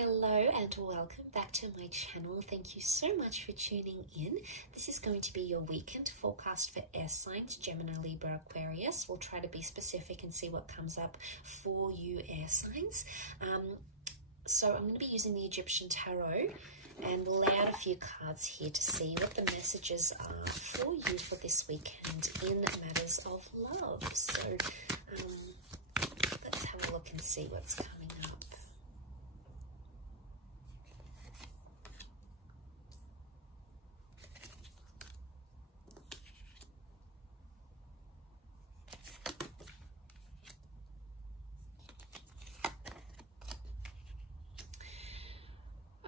Hello and welcome back to my channel. Thank you so much for tuning in. This is going to be your weekend forecast for air signs, Gemini, Libra, Aquarius. We'll try to be specific and see what comes up for you air signs. So I'm going to be using the Egyptian Tarot and we'll lay out a few cards here to see what the messages are for you for this weekend in matters of love. So let's have a look and see what's coming up.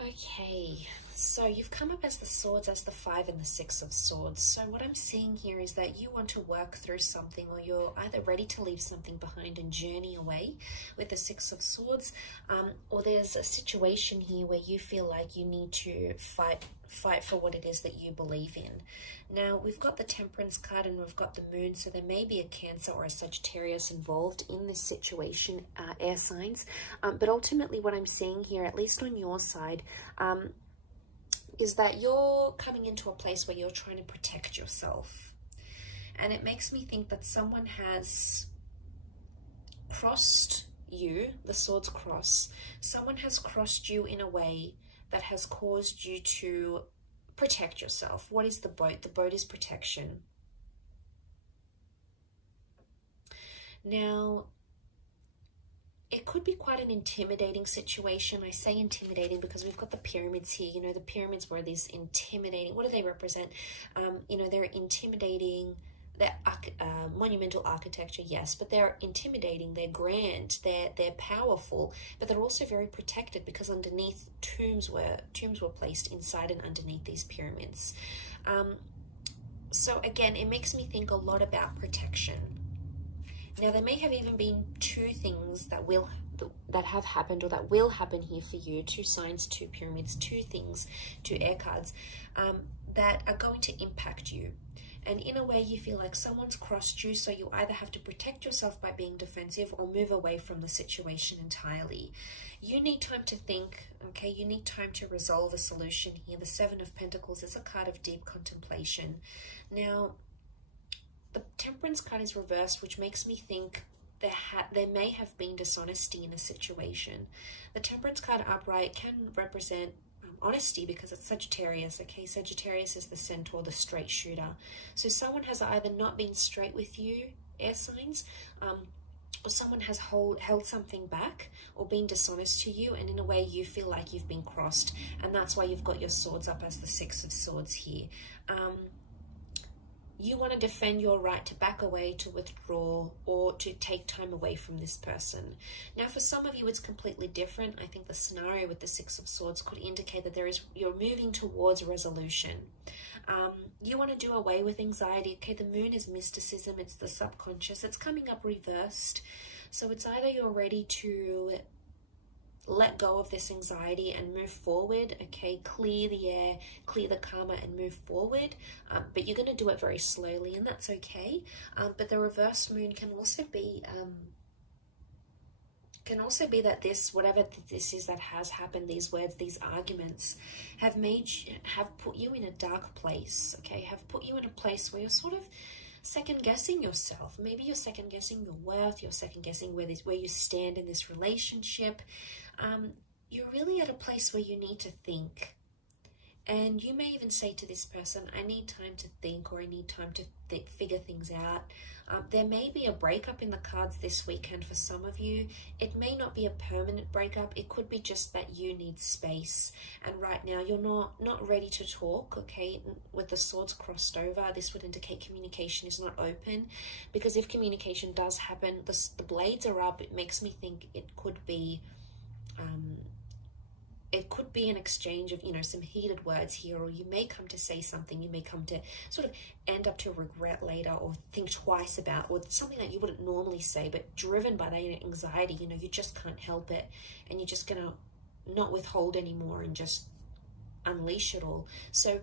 Okay, so you've come up as the swords, as the 5 and the 6 of swords. So what I'm seeing here is that you want to work through something, or you're either ready to leave something behind and journey away with the 6 of swords, or there's a situation here where you feel like you need to fight for what it is that you believe in. Now, we've got the Temperance card and we've got the Moon, so there may be a Cancer or a Sagittarius involved in this situation, air signs. But ultimately what I'm seeing here, at least on your side, is that you're coming into a place where you're trying to protect yourself. And it makes me think that someone has crossed you, the swords cross. Someone has crossed you in a way that has caused you to protect yourself. What is the boat? The boat is protection. Now, it could be quite an intimidating situation. I say intimidating because we've got the pyramids here. You know, the pyramids were these intimidating, what do they represent? You know, they're intimidating. They're monumental architecture, yes, but they're intimidating, they're grand, they're powerful, but they're also very protected because underneath tombs were placed inside and underneath these pyramids. So again, it makes me think a lot about protection. Now, there may have even been two things that have happened or that will happen here for you, 2 signs, 2 pyramids, 2 things, 2 air cards, that are going to impact you. And in a way, you feel like someone's crossed you, so you either have to protect yourself by being defensive or move away from the situation entirely. You need time to think, okay? You need time to resolve a solution here. The 7 of Pentacles is a card of deep contemplation. Now, the Temperance card is reversed, which makes me think there may have been dishonesty in a situation. The Temperance card upright can represent honesty because it's Sagittarius, okay? Sagittarius is the centaur, the straight shooter. So someone has either not been straight with you, air signs, or someone has held something back or been dishonest to you, and in a way you feel like you've been crossed, and that's why you've got your swords up as the 6 of swords here. You want to defend your right to back away, to withdraw, or to take time away from this person. Now, for some of you, it's completely different. I think the scenario with the 6 of swords could indicate that you're moving towards resolution. You want to do away with anxiety. Okay, the Moon is mysticism. It's the subconscious. It's coming up reversed. So it's either you're ready to let go of this anxiety and move forward, okay, clear the air, clear the karma and move forward, but you're going to do it very slowly, and that's okay. But the reversed Moon can also be that this, whatever this is that has happened, these words, these arguments have put you in a dark place, okay, have put you in a place where you're sort of second guessing yourself. Maybe you're second guessing your worth, you're second guessing where you stand in this relationship. You're really at a place where you need to think. And you may even say to this person, I need time to think, or I need time to figure things out. There may be a breakup in the cards this weekend for some of you. It may not be a permanent breakup. It could be just that you need space. And right now you're not ready to talk, okay? With the swords crossed over, this would indicate communication is not open. Because if communication does happen, the blades are up. It makes me think it could be an exchange of, you know, some heated words here, or you may come to say something, you may come to sort of end up to regret later or think twice about, or something that you wouldn't normally say, but driven by that anxiety, you know, you just can't help it, and you're just gonna not withhold anymore and just unleash it all. So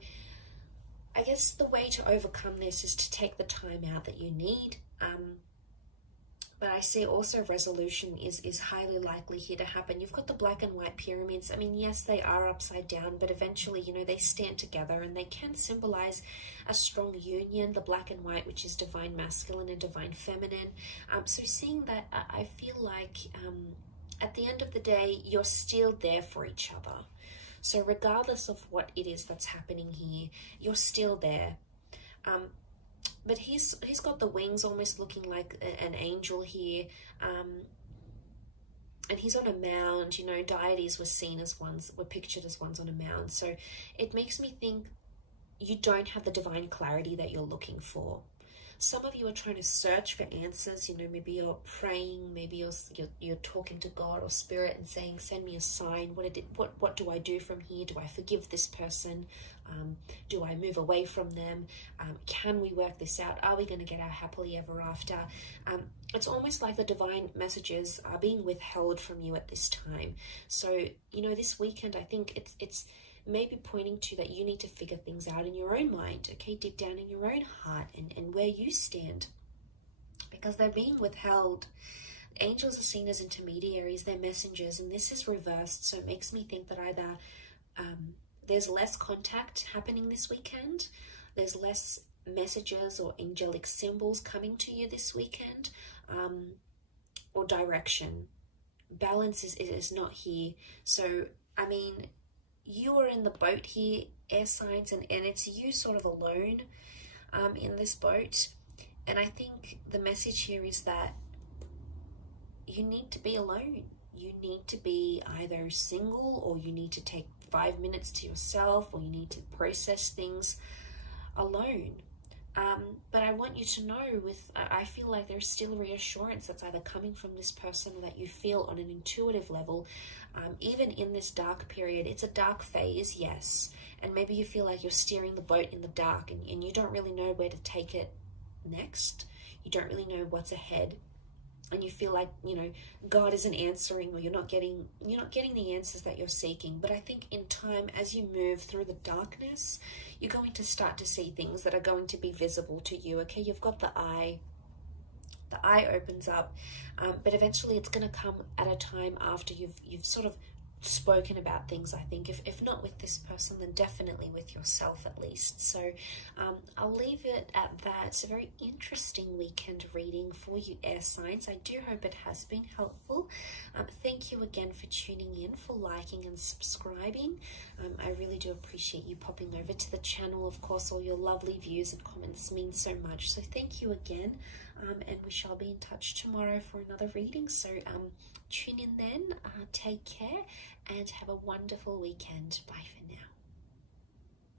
I guess the way to overcome this is to take the time out that you need. But I see also resolution is highly likely here to happen. You've got the black and white pyramids. I mean, yes, they are upside down, but eventually, you know, they stand together and they can symbolize a strong union, the black and white, which is divine masculine and divine feminine. So seeing that, I feel like at the end of the day, you're still there for each other. So regardless of what it is that's happening here, you're still there. But he's got the wings almost looking like an angel here, and he's on a mound. You know, deities were pictured as ones on a mound. So it makes me think you don't have the divine clarity that you're looking for. Some of you are trying to search for answers. You know, maybe you're praying, maybe you're talking to God or Spirit and saying, "Send me a sign. What do I do from here? Do I forgive this person? Do I move away from them? Can we work this out? Are we going to get our happily ever after?" It's almost like the divine messages are being withheld from you at this time. So, you know, this weekend, I think it's maybe pointing to that you need to figure things out in your own mind, okay, deep down in your own heart and where you stand, because they're being withheld. Angels are seen as intermediaries, they're messengers, and this is reversed. So it makes me think that either there's less contact happening this weekend, there's less messages or angelic symbols coming to you this weekend, or direction. Balance is not here. So, I mean, you are in the boat here, air signs, and it's you sort of alone in this boat. And I think the message here is that you need to be alone. You need to be either single, or you need to take 5 minutes to yourself, or you need to process things alone. But I want you to know, I feel like there's still reassurance that's either coming from this person or that you feel on an intuitive level. Even in this dark period, it's a dark phase, yes. And maybe you feel like you're steering the boat in the dark and you don't really know where to take it next. You don't really know what's ahead. And you feel like, you know, God isn't answering, or you're not getting the answers that you're seeking. But I think in time, as you move through the darkness, you're going to start to see things that are going to be visible to you. Okay, you've got the eye opens up, but eventually it's going to come at a time after you've sort of spoken about things. I think if not with this person, then definitely with yourself at least. So I'll leave it at that. It's a very interesting weekend reading for you, air signs. I do hope it has been helpful. Thank you again for tuning in, for liking and subscribing. I really do appreciate you popping over to the channel. Of course, all your lovely views and comments mean so much, so thank you again. And we shall be in touch tomorrow for another reading. So tune in then, take care, and have a wonderful weekend. Bye for now.